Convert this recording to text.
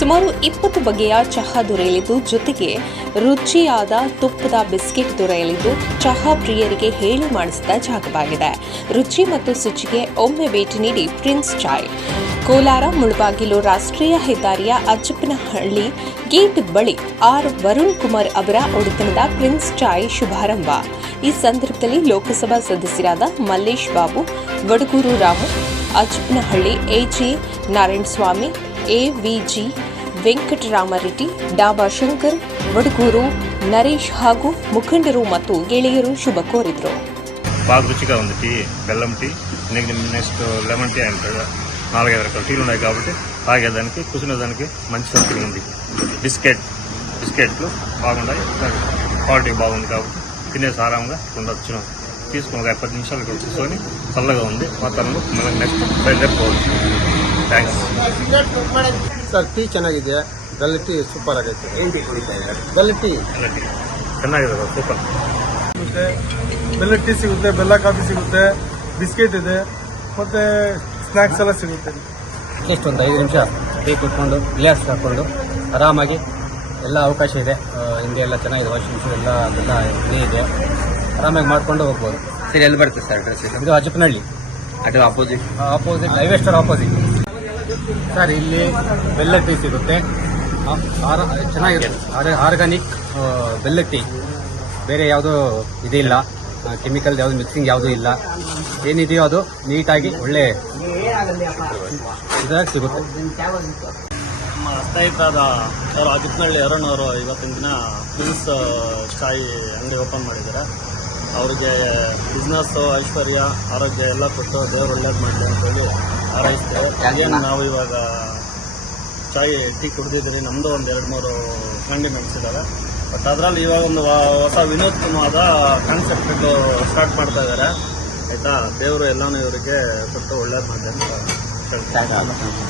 ಸುಮಾರು 20 ಬಗೆಯ ಚಹಾ ದೊರೆಯಲಿದ್ದು, ಜೊತೆಗೆ ರುಚಿಯಾದ ತುಪ್ಪದ ಬಿಸ್ಕೆಟ್ ದೊರೆಯಲಿದ್ದು, ಚಹಾ ಪ್ರಿಯರಿಗೆ ಹೇಳಿ ಮಾಡಿಸಿದ ಜಾಗವಾಗಿದೆ. ರುಚಿ ಮತ್ತು ಶುಚಿಗೆ ಒಮ್ಮೆ ಭೇಟಿ ನೀಡಿ ಪ್ರಿನ್ಸ್ ಚಾಯ್. ಕೋಲಾರ ಮುಳಬಾಗಿಲು ರಾಷ್ಟ್ರೀಯ ಹೆದ್ದಾರಿಯ ಅಜ್ಜಪ್ಪನಹಳ್ಳಿ ಗೇಟ್ ಬಳಿ ವರುಣ್ ಕುಮಾರ್ ಅವರ ಒಡೆತನದ ಪ್ರಿನ್ಸ್ ಚಾಯ್ ಶುಭಾರಂಭ. ಈ ಸಂದರ್ಭದಲ್ಲಿ ಲೋಕಸಭಾ ಸದಸ್ಯರಾದ ಮಲ್ಲೇಶ್ ಬಾಬು, ವಡಗೂರು ರಾಮು, ಅಜ್ಜಪ್ಪನಹಳ್ಳಿ ಎಜೆ ನಾರಾಯಣಸ್ವಾಮಿ, ಎವಿಜಿ ವೆಂಕಟರಾಮರೆಡ್ಡಿ, ಡಾಬಾ ಶಂಕರ್, ವಡಗೂರು ನರೇಶ್ ಹಾಗೂ ಮುಖಂಡರು ಮತ್ತು ಗೆಳೆಯರು ಶುಭ ಕೋರಿದರು. బాగా రుచిగా ఉంది టీ, బెల్లం టీ. నెక్స్ట్ లెమన్ టీ అంటారు. 4-5 రకాల టీలు ఉన్నాయి కాబట్టి తాగేదానికి కూర్చునేదానికి మంచి సౌకర్యం ఉంది. బిస్కెట్లు బాగున్నాయి, క్వాలిటీ బాగుంది కాబట్టి తినేసి ఆరాంగా ఉండొచ్చు. తీసుకుని 10 నిమిషాలకి వచ్చేసుకొని చల్లగా ఉంది వాతావరణం. మళ్ళీ నెక్స్ట్ బయలుదేరిపోవచ్చు. Thanks sir. ಟೀ ಚೆನ್ನಾಗಿದೆ, ಬೆಲ್ಲ ಟೀ ಸೂಪರ್ ಆಗೈತೆ. ಬೆಲ್ಲ ಟೀ ಚೆನ್ನಾಗಿದೆ ಸೂಪರ್. ಸಿಗುತ್ತೆ, ಬೆಲ್ಲ ಟೀ ಸಿಗುತ್ತೆ, ಬೆಲ್ಲ ಕಾಫಿ ಸಿಗುತ್ತೆ, ಬಿಸ್ಕೆಟ್ ಇದೆ, ಮತ್ತೆ ಸ್ನ್ಯಾಕ್ಸ್ ಎಲ್ಲ ಸಿಗುತ್ತೆ. ಎಷ್ಟು ಒಂದು 5 ನಿಮಿಷ ಟೀ ಕುಟ್ಕೊಂಡು ರಿಲ್ಯಾಕ್ಸ್ ಹಾಕೊಂಡು ಆರಾಮಾಗಿ ಎಲ್ಲ ಅವಕಾಶ ಇದೆ. ಹಿಂದೆ ಎಲ್ಲ ಚೆನ್ನಾಗಿದೆ, ವಾಷಿಂಗ್ ಮಿಷಿನ್ ಎಲ್ಲ ಇದೆ, ಆರಾಮಾಗಿ ಮಾಡ್ಕೊಂಡು ಹೋಗ್ಬೋದು. ಸರ್, ಎಲ್ಲಿ ಬರುತ್ತೆ ಸರ್ ಅಡ್ರೆಸ್? ಇದು ಅಜ್ಜಪ್ಪನಹಳ್ಳಿ, ಅದು opposite highway store opposite. Sir, ಇಲ್ಲಿ ಬೆಲ್ಲ ಟೀ ಸಿಗುತ್ತೆ, ಚೆನ್ನಾಗಿರುತ್ತೆ. ಆರ್ಗಾನಿಕ್ ಬೆಲ್ಲ ಟೀ, ಬೇರೆ ಯಾವುದೂ ಇದಿಲ್ಲ, ಕೆಮಿಕಲ್ ಯಾವುದು ಮಿಕ್ಸಿಂಗ್ ಯಾವುದೂ ಇಲ್ಲ. ಏನಿದೆಯೋ ಅದು ನೀಟಾಗಿ ಒಳ್ಳೆ ಇದಾಗಿ ಸಿಗುತ್ತೆ. ನಮ್ಮ ಸ್ನೇಹಿತರಾದ ಅಜ್ಜಪ್ಪನಹಳ್ಳಿ ಅರುಣ್ ಅವರು ಇವತ್ತಿನ ದಿನ ಪ್ರಿನ್ಸ್ ಚಾಯ್ ಅಂಗಡಿ ಓಪನ್ ಮಾಡಿದ್ದಾರೆ. ಅವರಿಗೆ ಬಿಸ್ನೆಸ್ಸು, ಐಶ್ವರ್ಯ, ಆರೋಗ್ಯ ಎಲ್ಲ ಕೊಟ್ಟು ದೇವರು ಒಳ್ಳೇದು ಮಾಡಲಿ ಅಂತೇಳಿ ಹಾರೈಸ್ತೇವೆ. ಏನು ನಾವು ಇವಾಗ ಚಾಯ್ ಟೀ ಕುಡಿದಿದ್ದೀರಿ, ನಮ್ಮದು ಒಂದು 2-3 ಅಂಗಡಿ ನಡೆಸಿದ್ದಾರೆ. ಬಟ್ ಅದರಲ್ಲಿ ಇವಾಗ ಒಂದು ಹೊಸ ವಿನೂತ್ನವಾದ ಕಾನ್ಸೆಪ್ಟ್ ಸ್ಟಾರ್ಟ್ ಮಾಡ್ತಾ ಇದ್ದಾರೆ. ಆಯಿತಾ, ದೇವರು ಎಲ್ಲನೂ ಇವರಿಗೆ ಕೊಟ್ಟು ಒಳ್ಳೇದು ಮಾಡಲಿ ಅಂತ ಹೇಳ್ತಾರೆ.